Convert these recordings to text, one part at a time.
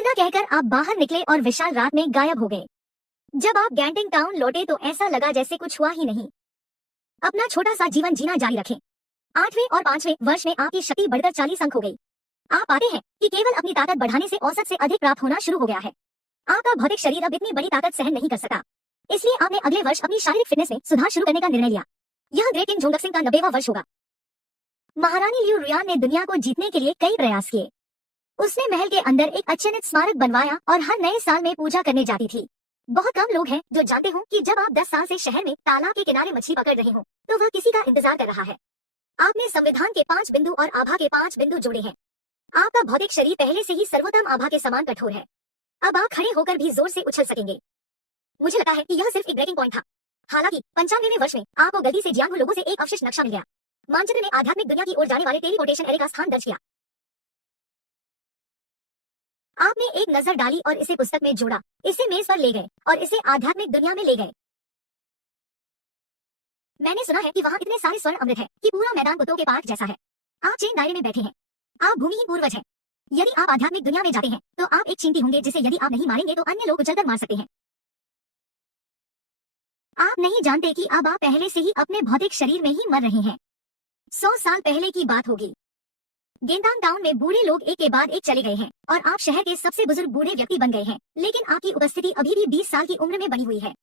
इतना कहकर आप बाहर निकले और विशाल रात में गायब हो गए। जब आप गैंटिंग टाउन लौटे तो ऐसा लगा जैसे कुछ हुआ ही नहीं। अपना छोटा सा जीवन जीना जारी रखें। 8वें और 5वें वर्ष में आपकी शक्ति बढ़कर 40 अंक हो गई। आप पाते हैं कि केवल अपनी ताकत बढ़ाने से औसत से अधिक प्राप्त होना शुरू हो गया है। आपका भौतिक शरीर अब इतनी बड़ी ताकत सहन नहीं कर सकता, इसलिए आपने अगले वर्ष अपनी शारीरिक फिटनेस में सुधार शुरू करने का निर्णय लिया। यह ग्रेट किंग जोंगक सिंह का 90वां वर्ष होगा। महारानी लियू रुयान ने दुनिया को जीतने के लिए कई प्रयास किए। उसने महल के अंदर एक अचेनित स्मारक बनवाया और हर नए साल में पूजा करने जाती थी। बहुत कम लोग हैं जो जानते हो कि जब आप 10 साल से शहर में तालाब के किनारे मछली पकड़ रहे हो तो वह किसी का इंतजार कर रहा है। आपने संविधान के 5 बिंदु और आभा के 5 बिंदु जोड़े हैं। आपका भौतिक शरीर पहले से ही सर्वोत्तम आभा के समान कठोर है। अब आप खड़े होकर भी जोर से उछल सकेंगे। मुझे लगता है कि यह सिर्फ एक ब्रेकिंग पॉइंट था। हालांकि 95वें वर्ष में आपको गलती से जियांगू लोगों से एक अवशिष्ट नक्शा मिल गया। मानचित्र ने आध्यात्मिक दुनिया की ओर जाने वाले टेलीपोर्टेशन एरे का स्थान दर्ज किया। आपने एक नजर डाली और इसे पुस्तक में जोड़ा, इसे मेज पर ले गए और इसे आध्यात्मिक दुनिया में ले गए। मैंने सुना है कि वहाँ इतने सारे स्वर्ण अमृत है कि पूरा मैदान कुत्तों के पार्क जैसा है। आप चेन दायरे में बैठे हैं। आप भूमिहीन पूर्वज हैं। यदि आप आध्यात्मिक दुनिया में जाते हैं तो आप एक चींटी होंगे जिसे यदि आप नहीं मारेंगे तो अन्य लोग उछलकर मार सकते हैं। आप नहीं जानते कि अब आप पहले से ही अपने भौतिक शरीर में ही मर रहे हैं। 100 साल पहले की बात होगी। गेंदांग टाउन में बूढ़े लोग एक के बाद एक चले गए हैं और आप शहर के सबसे बुजुर्ग बूढ़े व्यक्ति बन गए हैं, लेकिन आपकी उपस्थिति अभी भी 20 साल की उम्र में बनी हुई है।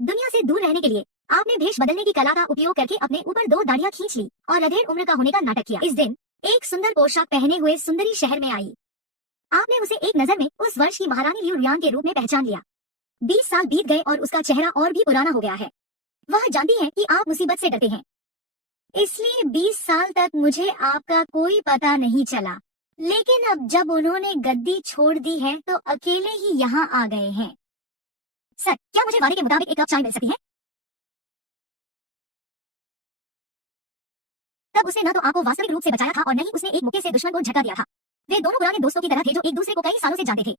दुनिया से दूर रहने के लिए आपने भेष बदलने की कला का उपयोग करके अपने ऊपर 2 दाढ़ियां खींच ली और अधेड़ उम्र का होने का नाटक किया। इस दिन एक सुंदर पोशाक पहने हुए सुंदरी शहर में आई। आपने उसे एक नजर में उस वर्ष की महारानी लियू रुयान के रूप में पहचान लिया। 20 साल बीत गए और उसका चेहरा और भी पुराना हो गया है। वह जानती है कि आप मुसीबत से डरते हैं, इसलिए 20 साल तक मुझे आपका कोई पता नहीं चला, लेकिन अब जब उन्होंने गद्दी छोड़ दी है तो अकेले ही यहाँ आ गए हैं। सर, क्या मुझे वादे के मुताबिक एक कप चाय मिल सकती है? तब उसने न तो आपको वास्तविक रूप से बचाया था और न ही उसने एक मुक्के से दुश्मन को झटका दिया था। वे दोनों पुराने दोस्तों की तरह थे जो एक दूसरे को कई सालों से जानते थे।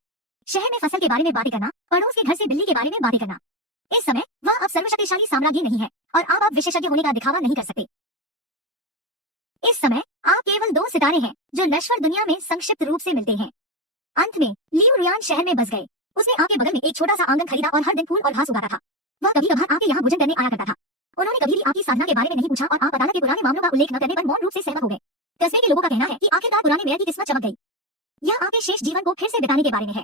शहर में फसल के बारे में बातें करना, पड़ोस के घर से बिल्ली के बारे में बातें करना। इस समय वह अब सर्वशक्तिशाली साम्राज्य नहीं है और आप अब विशेषज्ञ होने का दिखावा नहीं कर सकते। इस समय आप केवल 2 सितारे हैं जो नश्वर दुनिया में संक्षिप्त रूप से मिलते हैं। अंत में लियू रुयान शहर में बस गए। उसने आपके बगल में एक छोटा सा आंगन खरीदा और हर दिन फूल और घास उगाता था। वह कभी कभार आपके यहाँ भोजन करने आया करता था। उन्होंने कभी भी आपकी साधना के बारे में नहीं पूछा और आप अदालत के पुराने मामलों का उल्लेख न करने पर मौन रूप से सहमत हो गए। कस्बे के लोगों का कहना है कि आखिरकार पुराने मेयर की किस्मत चमक गई। यह आपके शेष जीवन को फिर से बिताने के बारे में है।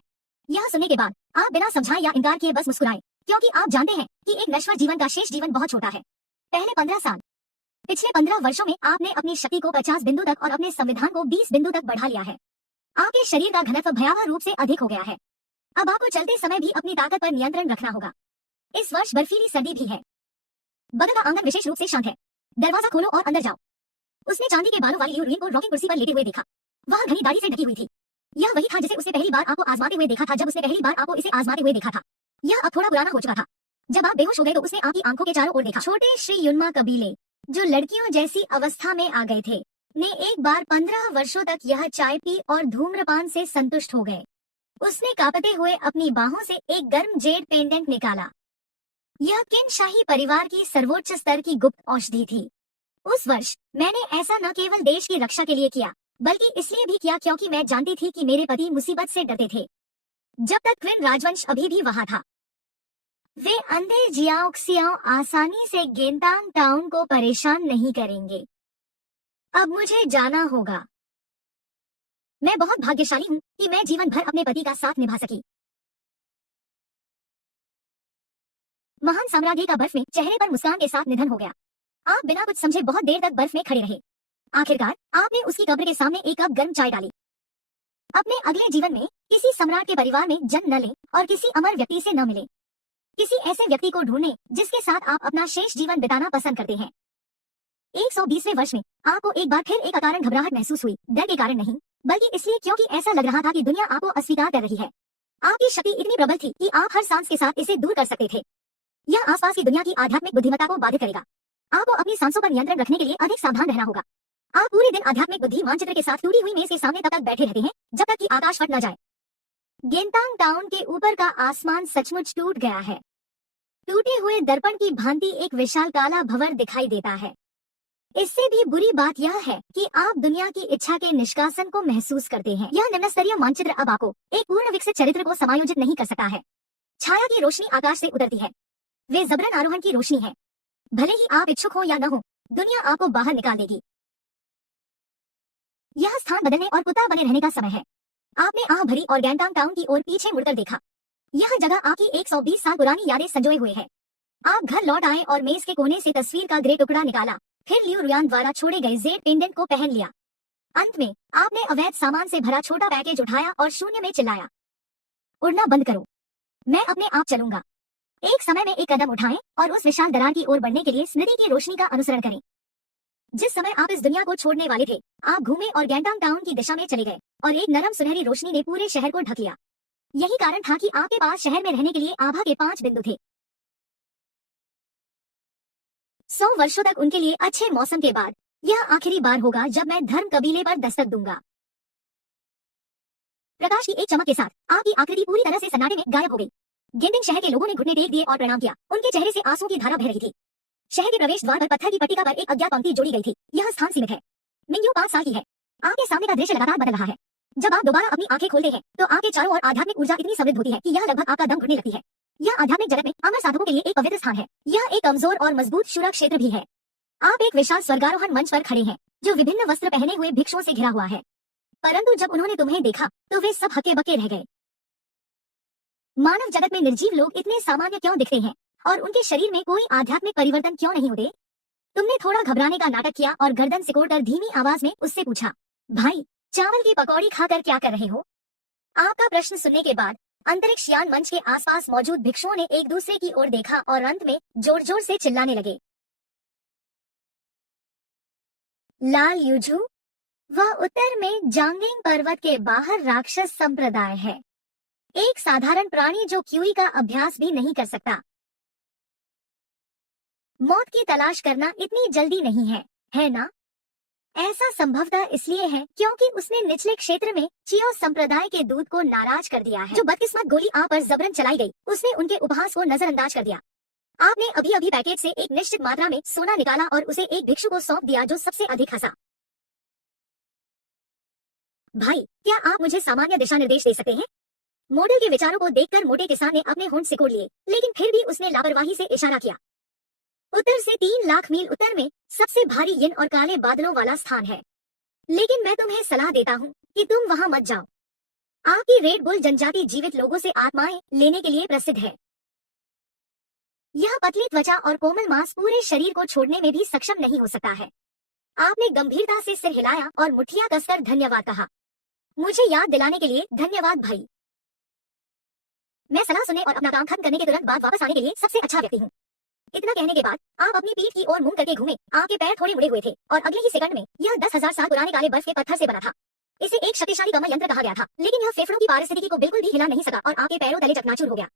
यह सुनने के बाद आप बिना समझाए या इनकार किए बस मुस्कुराए, क्योंकि आप जानते हैं कि एक नश्वर जीवन का शेष जीवन बहुत छोटा है। पहले 15 साल, पिछले 15 वर्षों में आपने अपनी शक्ति को 50 बिंदु तक और अपने संविधान को 20 बिंदु तक बढ़ा लिया है। आपके शरीर का घनत्व भयावह रूप से अधिक हो गया है। अब आपको चलते समय भी अपनी ताकत पर नियंत्रण रखना होगा। इस वर्ष बर्फीली सर्दी भी है। बगल का आंगन विशेष रूप से शांत है। दरवाजा खोलो और अंदर जाओ। उसने चांदी के बालों वाली लियू रुयान को रॉकिंग कुर्सी पर लेटे हुए देखा। वह घनी दाढ़ी से ढकी हुई थी। यह वही था जिसे उसने पहली बार आपको आजमाते हुए देखा था जब उसने पहली बार आपको इसे आजमाते हुए देखा था। यह अब थोड़ा पुराना हो चुका था। जब आप बेहोश हो गए तो उसने आपकी आंखों के चारों ओर देखा। छोटे श्री युनमा कबीले जो लड़कियों जैसी अवस्था में आ गए थे ने एक बार 15 वर्षों तक यह चाय पी और धूम्रपान से संतुष्ट हो गए। उसने कांपते हुए अपनी बाहों से एक गर्म जेड पेंडेंट निकाला। यह किन शाही परिवार की सर्वोच्च स्तर की गुप्त औषधि थी। उस वर्ष मैंने ऐसा न केवल देश की रक्षा के लिए किया बल्कि इसलिए भी किया क्योंकि मैं जानती थी कि मेरे पति मुसीबत से डरते थे। जब तक क्विन राजवंश अभी भी वहां था, वे अंधे जियाओक्सियाओ आसानी से गेंदांग टाउन को परेशान नहीं करेंगे। अब मुझे जाना होगा। मैं बहुत भाग्यशाली हूँ कि मैं जीवन भर अपने पति का साथ निभा सकी। महान साम्राज्य का बर्फ में चेहरे पर मुस्कान के साथ निधन हो गया। आप बिना कुछ समझे बहुत देर तक बर्फ में खड़े रहे। आखिरकार आपने उसकी कब्र के सामने एक कप गर्म चाय डाली। अपने अगले जीवन में किसी सम्राट के परिवार में जन्म न लें और किसी अमर व्यक्ति से न मिले। किसी ऐसे व्यक्ति को ढूंढें जिसके साथ आप अपना शेष जीवन बिताना पसंद करते हैं। 120वें वर्ष में आपको एक बार फिर एक अकारण घबराहट महसूस हुई, डर के कारण नहीं बल्कि इसलिए क्योंकि ऐसा लग रहा था कि दुनिया आपको अस्वीकार कर रही है। आपकी शक्ति इतनी प्रबल थी कि आप हर सांस के साथ इसे दूर कर सकते थे। यह आसपास की दुनिया की आध्यात्मिक बुद्धिमत्ता को बाधित करेगा। आपको अपनी सांसों पर नियंत्रण रखने के लिए अधिक सावधान रहना होगा। आप पूरे दिन आध्यात्मिक बुद्धि मानचित्र के साथ टूटी हुई मेज के सामने तब तक बैठे रहते हैं जब तक कि आकाश फट न जाए। गेंदांग टाउन के ऊपर का आसमान सचमुच टूट गया है। टूटे हुए दर्पण की भांति एक विशाल काला भंवर दिखाई देता है। इससे भी बुरी बात यह है कि आप दुनिया की इच्छा के निष्कासन को महसूस करते हैं। यह निम्न स्तरीय मानचित्र अब आपको एक पूर्ण विकसित चरित्र को समायोजित नहीं कर सकता है। छाया की रोशनी आकाश से उतरती है, वे जबरन आरोहण की रोशनी है। भले ही आप इच्छुक हो या न हो, दुनिया आपको बाहर निकाल देगी। यह स्थान बदलने और कुत्ता बने रहने का समय है। आपने आह भरी और गैंगटॉक टाउन की ओर पीछे मुड़कर देखा। यह जगह आपकी 120 साल पुरानी यादें संजोए हुए है। आप घर लौट आए और मेज के कोने से तस्वीर का ग्रे टुकड़ा निकाला, फिर लियो रुयान द्वारा छोड़े गए जेड पेंडेंट को पहन लिया। अंत में आपने अवैध सामान से भरा छोटा पैकेज उठाया और शून्य में चिल्लाया, उड़ना बंद करो, मैं अपने आप चलूंगा। एक समय में एक कदम उठाएं और उस विशाल दरार की ओर बढ़ने के लिए स्मृति की रोशनी का अनुसरण करें। जिस समय आप इस दुनिया को छोड़ने वाले थे, आप घूमे और गैंगटॉक टाउन की दिशा में चले गए और एक नरम सुनहरी रोशनी ने पूरे शहर को ढक लिया। यही कारण था कि आपके पास शहर में रहने के लिए आभा के 5 बिंदु थे। 100 वर्षों तक उनके लिए अच्छे मौसम के बाद यह आखिरी बार होगा जब मैं धर्म कबीले पर दस्तक दूंगा। प्रकाश की एक चमक के साथ आपकी आकृति पूरी तरह से सन्नाटे में गायब हो गई। गिंडिंग शहर के लोगों ने घुटने टेक दिए और प्रणाम किया। उनके चेहरे से आंसुओं की धारा बह रही थी। शहर के प्रवेश द्वार पर पत्थर की पट्टिका पर एक अज्ञात पंक्ति जोड़ी गई थी, यह स्थान सीमित है। मिंग्यू 5 साल की है। आपके सामने का दृश्य लगातार बदल रहा है। जब आप दोबारा अपनी आंखें खोलते हैं तो आपके चारों ओर आध्यात्मिक ऊर्जा इतनी समृद्ध होती है कि यह लगभग आपका दम घुटने लगती है। यह आध्यात्मिक जगत में अमर साधकों के लिए एक पवित्र स्थान है। यह एक कमजोर और मजबूत शुरा क्षेत्र भी है। आप एक विशाल स्वर्गारोहण मंच पर खड़े हैं जो विभिन्न वस्त्र पहने हुए भिक्षुओं से घिरा हुआ है। परंतु जब उन्होंने तुम्हें देखा तो वे सब हक्के बक्के रह गए। मानव जगत में निर्जीव लोग इतने सामान्य क्यों दिखते हैं और उनके शरीर में कोई आध्यात्मिक परिवर्तन क्यों नहीं होते? तुमने थोड़ा घबराने का नाटक किया और गर्दन सिकोड़कर धीमी आवाज में उससे पूछा, भाई चावल की पकौड़ी खाकर क्या कर रहे हो? आपका प्रश्न सुनने के बाद अंतरिक्ष यान मंच के आसपास मौजूद भिक्षुओं ने एक दूसरे की ओर देखा और अंत में जोर जोर से चिल्लाने लगे, लाल यूजू, वह उत्तर में जांगिंग पर्वत के बाहर राक्षस संप्रदाय है, एक साधारण प्राणी जो क्यूई का अभ्यास भी नहीं कर सकता। मौत की तलाश करना इतनी जल्दी नहीं है ना? ऐसा संभवतः इसलिए है क्योंकि उसने निचले क्षेत्र में चियो संप्रदाय के दूत को नाराज कर दिया है। जो बदकिस्मत गोली आप पर जबरन चलाई गई, उसने उनके उपहास को नजरअंदाज कर दिया। आपने अभी अभी पैकेज से एक निश्चित मात्रा में सोना निकाला और उसे एक भिक्षु को सौंप दिया जो सबसे अधिक हंसा। भाई, क्या आप मुझे सामान्य दिशा निर्देश दे सकते हैं? मॉडल के विचारों को देखकर मोटे किसान ने अपने होंठ सिकोड़ लिए, लेकिन फिर भी उसने लापरवाही से इशारा किया। उत्तर से 3 लाख मील उत्तर में सबसे भारी यिन और काले बादलों वाला स्थान है, लेकिन मैं तुम्हें सलाह देता हूँ कि तुम वहाँ मत जाओ। आपकी रेड बुल जनजाति जीवित लोगों से आत्माएं लेने के लिए प्रसिद्ध है। यह पतली त्वचा और कोमल मांस पूरे शरीर को छोड़ने में भी सक्षम नहीं हो सकता है। आपने गंभीरता से सिर हिलाया और मुठ्ठियां कसकर धन्यवाद कहा। मुझे याद दिलाने के लिए धन्यवाद भाई। मैं सलाह सुनने और अपना काम खत्म करने के तुरंत बाद वापस आने के लिए सबसे अच्छा व्यक्ति हूँ। इतना कहने के बाद आप अपनी पीठ की ओर मुंह करके घूमे। आपके पैर थोड़े मुड़े हुए थे और अगले ही सेकंड में यह 10,000 साल पुराने काले बर्फ के पत्थर से बना था। इसे एक शक्तिशाली कमल यंत्र कहा गया था, लेकिन यह फेफड़ों की पारिस्थितिकी को बिल्कुल भी हिला नहीं सका और आपके पैरों तले चकनाचूर हो गया।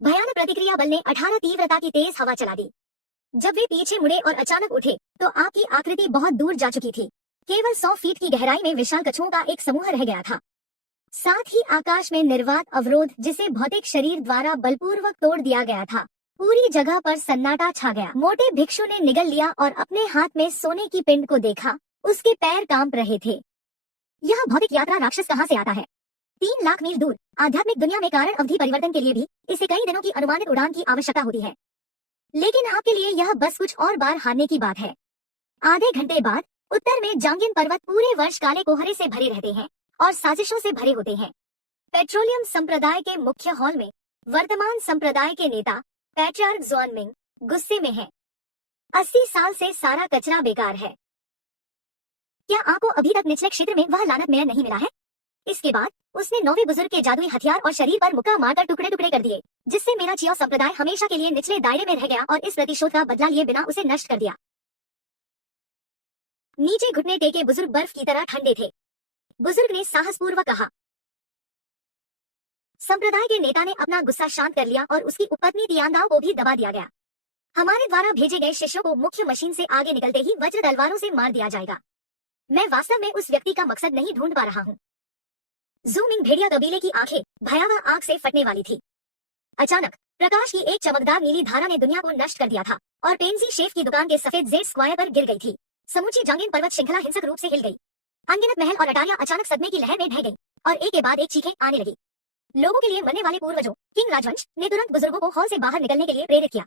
भयानक प्रतिक्रिया बल ने 18 तीव्रता की तेज हवा चला दी। जब वे पीछे मुड़े और अचानक उठे तो आपकी आकृति बहुत दूर जा चुकी थी। केवल 100 फीट की गहराई में विशाल कछुओं का एक समूह रह गया था। साथ ही आकाश में निर्वात अवरोध, जिसे भौतिक शरीर द्वारा बलपूर्वक तोड़ दिया गया था। पूरी जगह पर सन्नाटा छा गया। मोटे भिक्षु ने निगल लिया और अपने हाथ में सोने की पिंड को देखा। उसके पैर कांप रहे थे। यह भौतिक यात्रा राक्षस कहाँ से आता है? 3 लाख मील दूर आध्यात्मिक दुनिया में कारण अवधि परिवर्तन के लिए भी इसे कई दिनों की अनुमानित उड़ान की आवश्यकता होती है, लेकिन आपके लिए यह बस कुछ और बार हारने की बात है। आधे घंटे बाद उत्तर में जांगिन पर्वत पूरे वर्ष काले कोहरे से भरे रहते हैं और साजिशों से भरे होते हैं। पेट्रोलियम संप्रदाय के मुख्य हॉल में वर्तमान संप्रदाय के नेता पैट्रियार्क ज़ुआनमिंग गुस्से में है। 80 साल से सारा कचरा बेकार है। क्या आपको अभी तक निचले क्षेत्र में वह लानत मेयर नहीं मिला है? इसके बाद उसने 9वें बुजुर्ग के जादुई हथियार और शरीर पर मुक्का मारकर टुकड़े टुकड़े कर दिए, जिससे मेरा चियो संप्रदाय हमेशा के लिए निचले दायरे में रह गया और इस प्रतिशोध का बदला लिए बिना उसे नष्ट कर दिया। नीचे घुटने टेके बुजुर्ग बर्फ की तरह ठंडे थे। बुजुर्ग ने साहसपूर्वक कहा। संप्रदाय के नेता ने अपना गुस्सा शांत कर लिया और उसकी उपपत्नी तियांदाओ को भी दबा दिया गया। हमारे द्वारा भेजे गए शिष्यों को मुख्य मशीन से आगे निकलते ही वज्र तलवारों से मार दिया जाएगा। मैं वास्तव में उस व्यक्ति का मकसद नहीं ढूंढ पा रहा हूँ। ज़ूमिंग भेड़िया कबीले की आंखें भयावह आग से फटने वाली थी। अचानक प्रकाश की एक चमकदार नीली धारा ने दुनिया को नष्ट कर दिया था और पेंजी शेफ की दुकान के सफेद जेड स्क्वायर पर गिर गई थी। समूची जांगेन पर्वत श्रृंखला हिंसक रूप से हिल गई। अनगिनत महल और अटारियां अचानक सदमे की लहर में ढह गई और एक के बाद एक चीखें आने लगी। लोगों के लिए मरने वाले पूर्वजों किंग राजवंश ने तुरंत बुजुर्गों को हॉल से बाहर निकलने के लिए प्रेरित किया।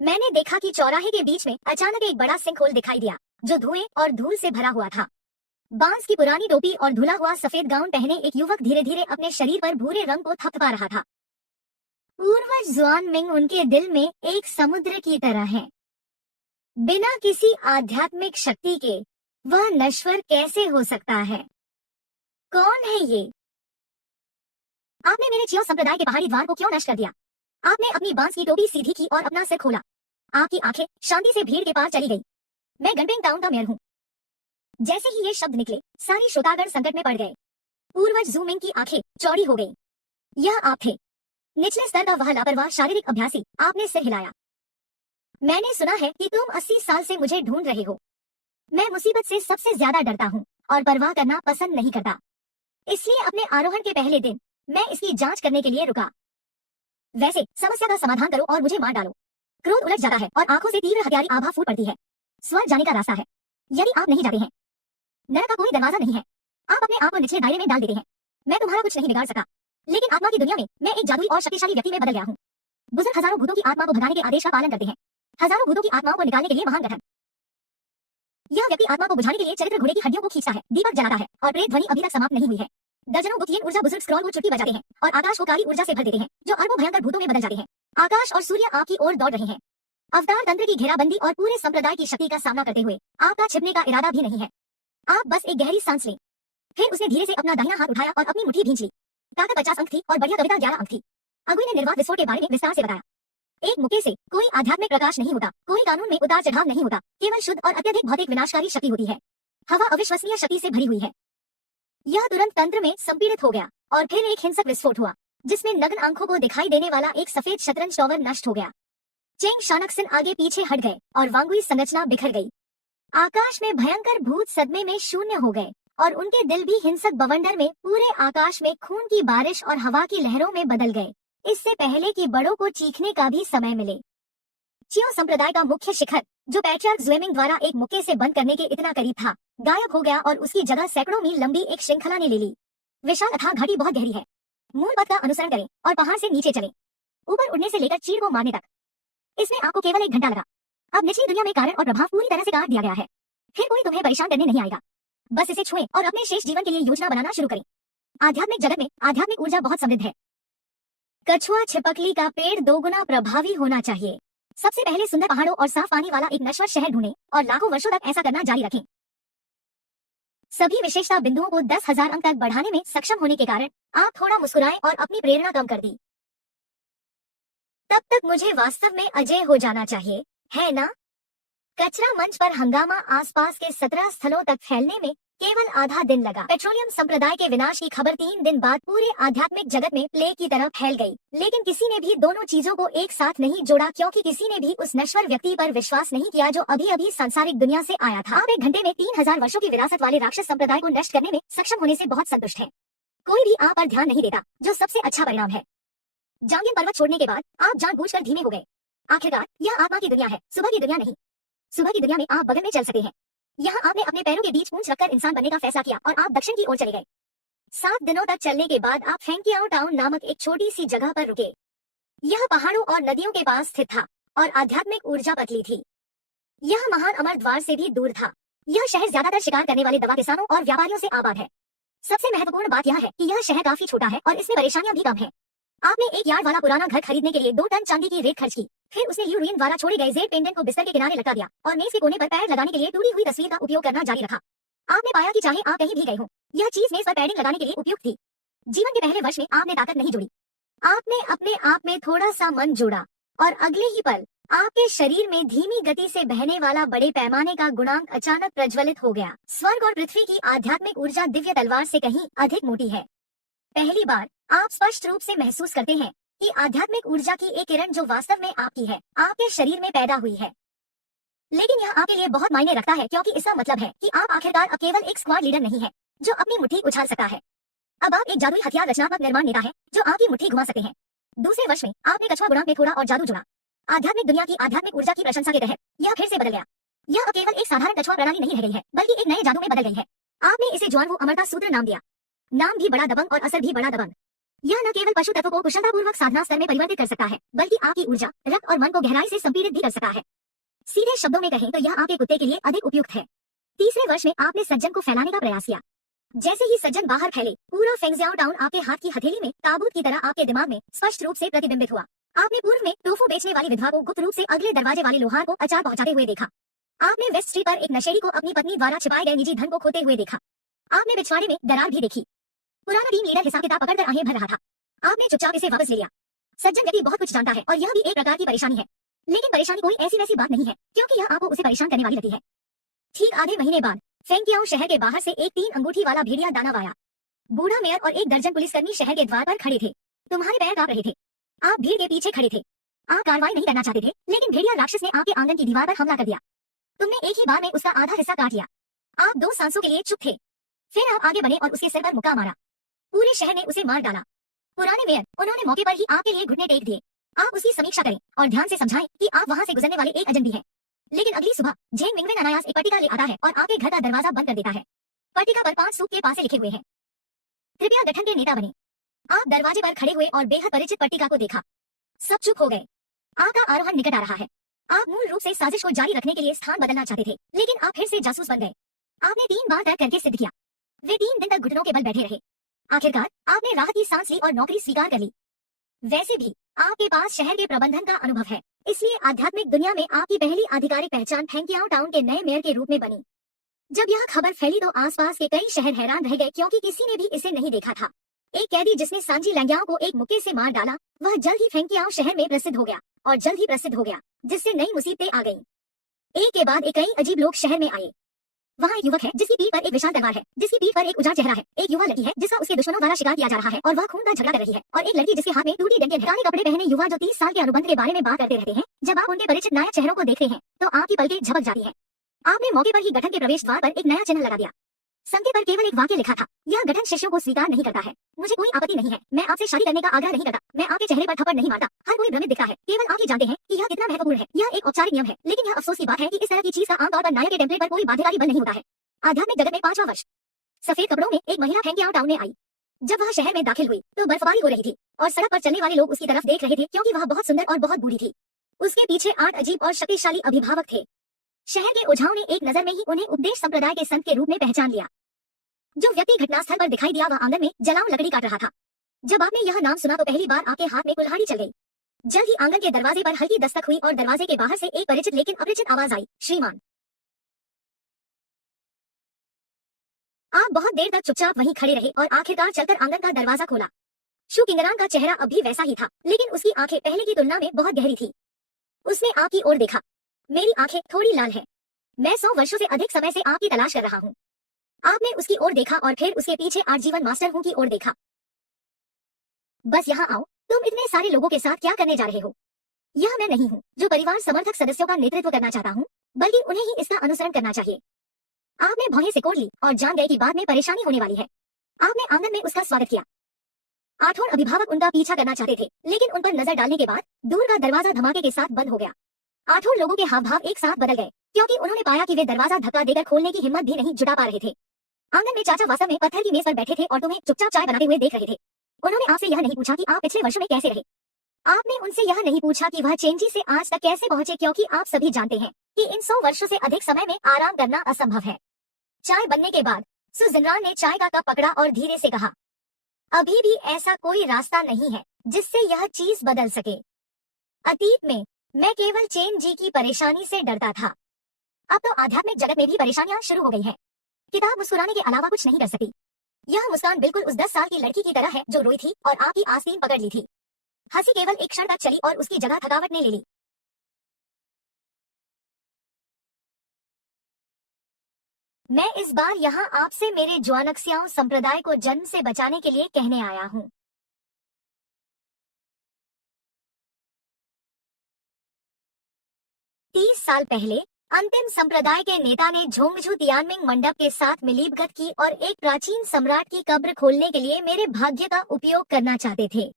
मैंने देखा कि चौराहे के बीच में अचानक एक बड़ा सिंकहोल दिखाई दिया जो धुएं और धूल से भरा हुआ था। बांस की पुरानी टोपी और धुला हुआ सफेद गाउन पहने एक युवक धीरे धीरे अपने शरीर पर भूरे रंग को थपथपा रहा था। पूर्वज जुआन मिंग उनके दिल में एक समुद्र की तरह है। बिना किसी आध्यात्मिक शक्ति के वह नश्वर कैसे हो सकता है? कौन है ये? आपने मेरे चियो संप्रदाय के पहाड़ी द्वार को क्यों नष्ट कर दिया? आपने अपनी बांस की टोपी सीधी की और अपना सिर खोला। आपकी आंखें शांति से भीड़ के पार चली गई। मैं गनपिंग टाउन का मेयर हूँ। जैसे ही ये शब्द निकले सारी श्रोतागण संकट में पड़ गए। पूर्वज जू मिंग की आंखें चौड़ी हो गई। यह आप थे, निचले स्तर का वह लापरवाह शारीरिक अभ्यासी। आपने सिर हिलाया। मैंने सुना है कि तुम 80 साल से मुझे ढूंढ रहे हो। मैं मुसीबत से सबसे ज्यादा डरता हूँ और परवाह करना पसंद नहीं करता। इसलिए अपने आरोहण के पहले दिन मैं इसकी जांच करने के लिए रुका। वैसे समस्या का समाधान करो और मुझे मार डालो। क्रोध उलझ जाता है और आंखों से तीव्र हथियारी आभा फूट पड़ती है। स्वर्ग जाने का रास्ता है। यदि आप नहीं जाते हैं, नरक का कोई दरवाजा नहीं है। आप अपने आप को निचले दायरे में डाल देते हैं। मैं तुम्हारा कुछ नहीं बिगाड़ सकता, लेकिन आत्मा की दुनिया में मैं एक जादुई और शक्तिशाली व्यक्ति में बदल गया हूँ। बुजुर्ग हजारों भूतों की आत्मा को भगाने के आदेश का पालन करते हैं। हजारों भूतों की आत्माओं को निकालने के लिए महान गठन। यह व्यक्ति आत्मा को बुझाने के लिए चरित्र घोड़े की हड्डियों को खींचता है, दीपक जलाता है और प्रेत ध्वनि अभी तक समाप्त नहीं हुई है। दर्जनों गुप्तयन ऊर्जा बुजुर्ग स्क्रॉल को चुटकी बजाते हैं और आकाश को काली ऊर्जा से भर देते हैं जो अरबों भयंकर भूतों में बदल जाते हैं। आकाश और सूर्य आपकी ओर दौड़ रहे हैं। अवतार तंत्र की घेराबंदी और पूरे संप्रदाय की शक्ति का सामना करते हुए आपका छिपने का इरादा भी नहीं है। आप बस एक गहरी सांस लें। फिर उसने धीरे से अपना दाहिना हाथ उठाया और अपनी मुट्ठी भींच ली। ताकत 50 अंक थी और बढ़िया कविता 11 अंक थी। अगुई ने निर्वात विस्फोट के बारे में विस्तार से बताया। एक मुक्के से कोई आध्यात्मिक प्रकाश नहीं होता, कोई कानून में उतार चढ़ाव नहीं होता, केवल शुद्ध और अत्यधिक भौतिक विनाशकारी शक्ति होती है। हवा अविश्वसनीय शक्ति से भरी हुई है। यह तुरंत तंत्र में संपीड़ित हो गया और फिर एक हिंसक विस्फोट हुआ जिसमें नग्न आंखों को दिखाई देने वाला एक सफेद शतरंज टॉवर नष्ट हो गया। चेंग शानक्सिन आगे पीछे हट गए और वांगुई संरचना बिखर गई। आकाश में भयंकर भूत सदमे में शून्य हो गए और उनके दिल भी हिंसक बवंडर में पूरे आकाश में खून की बारिश और हवा की लहरों में बदल गए, इससे पहले कि बड़ों को चीखने का भी समय मिले। चियो संप्रदाय का मुख्य शिखर जो पैट्रियार्क ज़ुएमिंग द्वारा एक मुक्के से बंद करने के इतना करीब था, गायब हो गया और उसकी जगह सैकड़ों मील लंबी एक श्रृंखला ने ले ली। विशाल अथाह घाटी बहुत गहरी है। मूल पथ का अनुसरण करें और पहाड़ से नीचे चलें, ऊपर उड़ने से लेकर चीड़ को मारने तक। इसमें आपको केवल 1 घंटा लगा। अब निचली दुनिया में कारण और प्रभाव पूरी तरह से काट दिया गया है। फिर कोई तुम्हें परेशान करने नहीं आएगा। बस इसे छुएं और अपने शेष जीवन के लिए योजना बनाना शुरू करें। आध्यात्मिक जगत में आध्यात्मिक ऊर्जा बहुत समृद्ध है। कछुआ छिपकली का पेड़ 2 गुना प्रभावी होना चाहिए। सबसे पहले सुंदर पहाड़ों और साफ पानी वाला एक नश्वर शहर ढूंढें और लाखों वर्षों तक ऐसा करना जारी रखें। सभी विशेषता बिंदुओं को 10,000 अंक तक बढ़ाने में सक्षम होने के कारण आप थोड़ा मुस्कुराएं और अपनी प्रेरणा कम कर दी। तब तक मुझे वास्तव में अजय हो जाना चाहिए, है ना? कचरा मंच पर हंगामा आसपास के 17 स्थलों तक फैलने में केवल आधा दिन लगा। पेट्रोलियम संप्रदाय के विनाश की खबर 3 दिन बाद पूरे आध्यात्मिक जगत में प्लेग की तरह फैल गई, लेकिन किसी ने भी दोनों चीजों को एक साथ नहीं जोड़ा क्योंकि किसी ने भी उस नश्वर व्यक्ति पर विश्वास नहीं किया जो अभी अभी सांसारिक दुनिया से आया था। आप 1 घंटे में 3000 वर्षों की विरासत वाले राक्षस संप्रदाय को नष्ट करने में सक्षम होने से बहुत संतुष्ट है। कोई भी आप पर ध्यान नहीं देता, जो सबसे अच्छा परिणाम है। जांगिन पर्वत छोड़ने के बाद आप जानबूझकर धीमे हो गए। आखिरकार यह आत्मा की दुनिया है, सुबह की दुनिया नहीं। सुबह की दुनिया में आप बगल में चल सकते हैं। यहाँ आपने अपने पैरों के बीच पूंछ रखकर इंसान बनने का फैसला किया और आप दक्षिण की ओर चले गए। 7 दिनों तक चलने के बाद आप फेंकियाओ टाउन नामक एक छोटी सी जगह पर रुके। यह पहाड़ों और नदियों के पास स्थित था और आध्यात्मिक ऊर्जा पतली थी। यह महान अमर द्वार से भी दूर था। यह शहर ज्यादातर शिकार करने वाले दवा किसानों और व्यापारियों से आबाद है। सबसे महत्वपूर्ण बात यह है कि यह शहर काफी छोटा है और इसमें परेशानियां भी कम है। आपने 1 यार्ड वाला पुराना घर खरीदने के लिए 2 टन चांदी की रेत खर्च की। फिर उसने ल्यू रियन द्वारा छोड़े गए जेड पेंडेंट को बिस्तर के किनारे लटका दिया और मेज के कोने पर पैड लगाने के लिए टूटी हुई तस्वीर का उपयोग करना जारी रखा। आपने पाया कि चाहे आप कहीं भी गए हो, यह चीज मेज पर पैडिंग लगाने के लिए उपयुक्त थी। जीवन के पहले वर्ष में आपने ताकत नहीं जोड़ी। आपने अपने आप में थोड़ा सा मन जोड़ा और अगले ही पल आपके शरीर में धीमी गति से बहने वाला बड़े पैमाने का गुणांक अचानक प्रज्वलित हो गया। स्वर्ग और पृथ्वी की आध्यात्मिक ऊर्जा दिव्य तलवार से कहीं अधिक मोटी है। पहली बार आप स्पष्ट रूप से महसूस करते हैं कि आध्यात्मिक ऊर्जा की एक किरण जो वास्तव में आपकी है, आपके शरीर में पैदा हुई है। लेकिन यह आपके लिए बहुत मायने रखता है क्योंकि इसका मतलब है कि आप आखिरकार अब केवल एक स्क्वाड लीडर नहीं है जो अपनी मुट्ठी उछाल सकता है। अब आप एक जादुई हथियार रचनात्मक निर्माण नेता है जो आपकी मुट्ठी घुमा सकते हैं। दूसरे वर्ष में आपने कछुआ गुणांक में थोड़ा और जादू जोड़ा। आध्यात्मिक दुनिया की आध्यात्मिक ऊर्जा की प्रशंसा के तहत यह फिर से बदल गया। यह अब केवल एक साधारण कछुआ प्रणाली नहीं रह गई है, बल्कि एक नए जादू में बदल गई है। आपने इसे ज्वानवु अमरता सूत्र नाम दिया। नाम भी बड़ा दबंग और असर भी बड़ा दबंग। यह न केवल पशु तत्व को कुशलतापूर्वक साधना स्तर में परिवर्तित कर सकता है, बल्कि आपकी ऊर्जा, रक्त और मन को गहराई से संपीड़ित भी कर सकता है। सीधे शब्दों में कहें तो यह आपके कुत्ते के लिए अधिक उपयुक्त है। तीसरे वर्ष में आपने सज्जन को फैलाने का प्रयास किया। जैसे ही सज्जन बाहर फैले, पूरा फेंगजियाओ टाउन आपके हाथ की हथेली में ताबूत की तरह आपके दिमाग में स्पष्ट रूप से प्रतिबिंबित हुआ। आपने पूर्व में टोफू बेचने वाली विधवा को गुप्त रूप से अगले दरवाजे वाले लोहार को अचार पहुंचाते हुए देखा। आपने वेस्ट स्ट्रीट पर एक नशेड़ी को अपनी पत्नी द्वारा छिपाए गए निजी धन को खोते हुए देखा। आपने पिछवाड़े में दरार भी देखी। पुराना टीम लीडर हिसाब किताब पकड़कर आहें भर रहा था। आपने चुपचाप इसे वापस ले लिया। सज्जन व्यक्ति बहुत कुछ जानता है और यह भी एक प्रकार की परेशानी है, लेकिन परेशानी कोई ऐसी वैसी बात नहीं है, क्योंकि यह आपको उसे परेशान करने वाली लगती है। ठीक आधे महीने बाद फेंगकियाओ शहर के बाहर से एक 3 अंगूठी वाला भेड़िया दानव आया। बूढ़ा मेयर और एक दर्जन पुलिसकर्मी शहर के द्वार पर खड़े थे। तुम्हारे पैर कांप रहे थे। आप भीड़ के पीछे खड़े थे। आप कार्रवाई नहीं करना चाहते थे, लेकिन भेड़िया राक्षस ने आपके आंगन की दीवार पर हमला कर दिया। तुमने एक ही बार में उसका आधा हिस्सा काट लिया। आप 2 सांसों के लिए चुप थे। फिर आप आगे बढ़े और उसके सिर पर मुक्का मारा। पूरे शहर ने उसे मार डाला। पुराने मेयर, उन्होंने मौके पर ही आपके लिए घुटने टेक दिए। आप उसकी समीक्षा करें और ध्यान से समझाएं कि आप वहां से गुजरने वाले एक अजनबी हैं। लेकिन अगली सुबह जेन मिंगवेन अनायास एक पट्टिका ले आता है और आपके घर का दरवाजा बंद कर देता है। पट्टिका पर 5 सूप के पासे लिखे हुए हैं, कृपया गठन के नेता बने। आप दरवाजे पर खड़े हुए और बेहद परिचित पट्टिका को देखा। सब चुप हो गए। आपका आरोहण निकट आ रहा है। आप मूल रूप से साजिश को जारी रखने के लिए स्थान बदलना चाहते थे, लेकिन आप फिर से जासूस बन गए। आपने 3 बार तय करके सिद्ध किया। वे 3 दिन तक घुटनों के बल बैठे रहे। आखिरकार आपने राहत की सांस ली और नौकरी स्वीकार कर ली। वैसे भी आपके पास शहर के प्रबंधन का अनुभव है, इसलिए आध्यात्मिक दुनिया में आपकी पहली आधिकारिक पहचान फेंगकियाओ टाउन के नए मेयर के रूप में बनी। जब यह खबर फैली तो आसपास के कई शहर हैरान रह गए, क्योंकि किसी ने भी इसे नहीं देखा था। एक कैदी जिसने सांजी लैंग्याओ को एक मुक्के से मार डाला, वह जल्द ही फेंगकियाओ शहर में प्रसिद्ध हो गया और जल्द ही प्रसिद्ध हो गया, जिससे नई मुसीबतें आ गईं। एक के बाद एक कई अजीब लोग शहर में आए। वहाँ एक युवक है जिसकी पीठ पर एक विशाल तलवार है, जिसकी पीठ पर एक उजाड़ चेहरा है। एक युवा लड़की है जिसका उसके दुश्मनों द्वारा शिकार किया जा रहा है और वह खून का झगड़ा कर रही है। और एक लड़की जिसके हाथ में टूटी डंडे काले कपड़े पहने युवा जो 30 साल के अनुबंध के बारे में बात करते रहते हैं। जब आप उनके परिचित नया चेहरों को देखते हैं तो आपकी पलकें झपक जाती है। आपने मौके पर ही गठन के प्रवेश द्वार पर एक नया चिन्ह लगा दिया। संख्या पर केवल एक वाक्य लिखा था, यह गठन शिष्यों को स्वीकार नहीं करता है। मुझे कोई आपत्ति नहीं है, मैं आपसे शादी करने का आग्रह नहीं करता, मैं आपके चेहरे पर थप्पड़ नहीं मारता। हर कोई भ्रमित दिखता है, केवल आप ही जानते हैं कि यह कितना महत्वपूर्ण है। यह एक औपचारिक नियम है, लेकिन यह अफसोस की बात है कि इस तरह की चीज का आमतौर पर नायक के टेम्पलेट पर कोई बाध्यकारी बल नहीं होता है। आध्यात्मिक जगत में 5वां वर्ष। सफेद कपड़ों में एक महिला फेंगकियाओ टाउन में आई। जब वह शहर में दाखिल हुई तो बर्फबारी हो रही थी और सड़क पर चलने वाले लोग उसकी तरफ देख रहे थे, क्योंकि वह बहुत सुंदर और बहुत बूढ़ी थी। उसके पीछे 8 अजीब और शक्तिशाली अभिभावक थे। शहर के ओझाओं ने एक नजर में ही उन्हें उपदेश संप्रदाय के संत के रूप में पहचान लिया। जो व्यक्ति घटनास्थल पर दिखाई दिया वह आंगन में जलाऊ लकड़ी काट रहा था। जब आपने यह नाम सुना तो पहली बार आपके हाथ में कुल्हाड़ी चल गई। जल्द ही आंगन के दरवाजे पर हल्की दस्तक हुई और दरवाजे के बाहर से एक परिचित लेकिन अपरिचित आवाज आई, श्रीमान। आप बहुत देर तक चुपचाप वहीं खड़े रहे और आखिरकार चलकर आंगन का दरवाजा खोला। शू किंगरान का चेहरा अब भी वैसा ही था, लेकिन उसकी आंखें पहले की तुलना में बहुत गहरी थी। उसने आपकी ओर देखा। मेरी आंखें थोड़ी लाल हैं। मैं 100 वर्षों से अधिक समय से आपकी तलाश कर रहा हूँ। आपने उसकी ओर देखा और फिर उसके पीछे आजीवन मास्टर हूँ की ओर देखा। बस यहाँ आओ, तुम इतने सारे लोगों के साथ क्या करने जा रहे हो? यह मैं नहीं हूँ जो परिवार समर्थक सदस्यों का नेतृत्व करना चाहता हूँ, बल्कि उन्हें ही इसका अनुसरण करना चाहिए। आपने भौहें सिकोड़ ली और जान गए कि बाद में परेशानी होने वाली है। आपने आंगन में उसका स्वागत किया। 8 अभिभावक उनका पीछा करना चाहते थे, लेकिन उन पर नजर डालने के बाद दूर का दरवाजा धमाके के साथ बंद हो गया। 8 लोगों के हाव भाव एक साथ बदल गए, क्योंकि उन्होंने पाया कि वे दरवाजा धक्का देकर खोलने की हिम्मत भी नहीं जुटा पा रहे थे। आंगन में चाचा वास्तव में पत्थर की मेज पर बैठे थे और तुम्हें चुपचाप चाय बनाते हुए देख रहे थे। उन्होंने आपसे यह नहीं पूछा कि आप पिछले वर्षों में कैसे रहे। आपने उनसे यह नहीं पूछा कि वह चेंजी से आज तक कैसे पहुंचे, क्योंकि आप सभी जानते हैं कि इन 100 वर्षों से अधिक समय में आराम करना असंभव है। चाय बनने के बाद सुजिनरान ने चाय का कप पकड़ा और धीरे से कहा, अभी भी ऐसा कोई रास्ता नहीं है जिससे यह चीज बदल सके। अतीत में मैं केवल चेन जी की परेशानी से डरता था, अब तो आध्यात्मिक जगत में भी परेशानियां शुरू हो गई हैं। किताब मुस्कुराने के अलावा कुछ नहीं कर सकती। यह मुस्कान बिल्कुल उस 10 साल की लड़की की तरह है जो रोई थी और आपकी आस्तीन पकड़ ली थी। हंसी केवल एक क्षण तक चली और उसकी जगह थकावट ने ले ली। मैं इस बार यहाँ आपसे मेरे ज्वानक्सियाओं संप्रदाय को जन्म से बचाने के लिए कहने आया हूँ। तीस साल पहले अंतिम संप्रदाय के नेता ने झोंगझू तियानमिंग मंडप के साथ मिलीभगत की और एक प्राचीन सम्राट की कब्र खोलने के लिए मेरे भाग्य का उपयोग करना चाहते थे।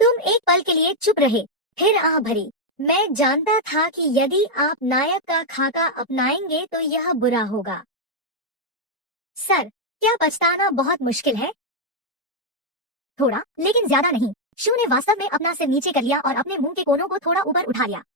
तुम एक पल के लिए चुप रहे, फिर आह भरी मैं जानता था कि यदि आप नायक का खाका अपनाएंगे तो यह बुरा होगा। सर, क्या पछताना बहुत मुश्किल है? थोड़ा, लेकिन ज्यादा नहीं। शू ने वास्तव में अपना सिर नीचे कर लिया और अपने मुंह के कोनों को थोड़ा ऊपर उठा लिया।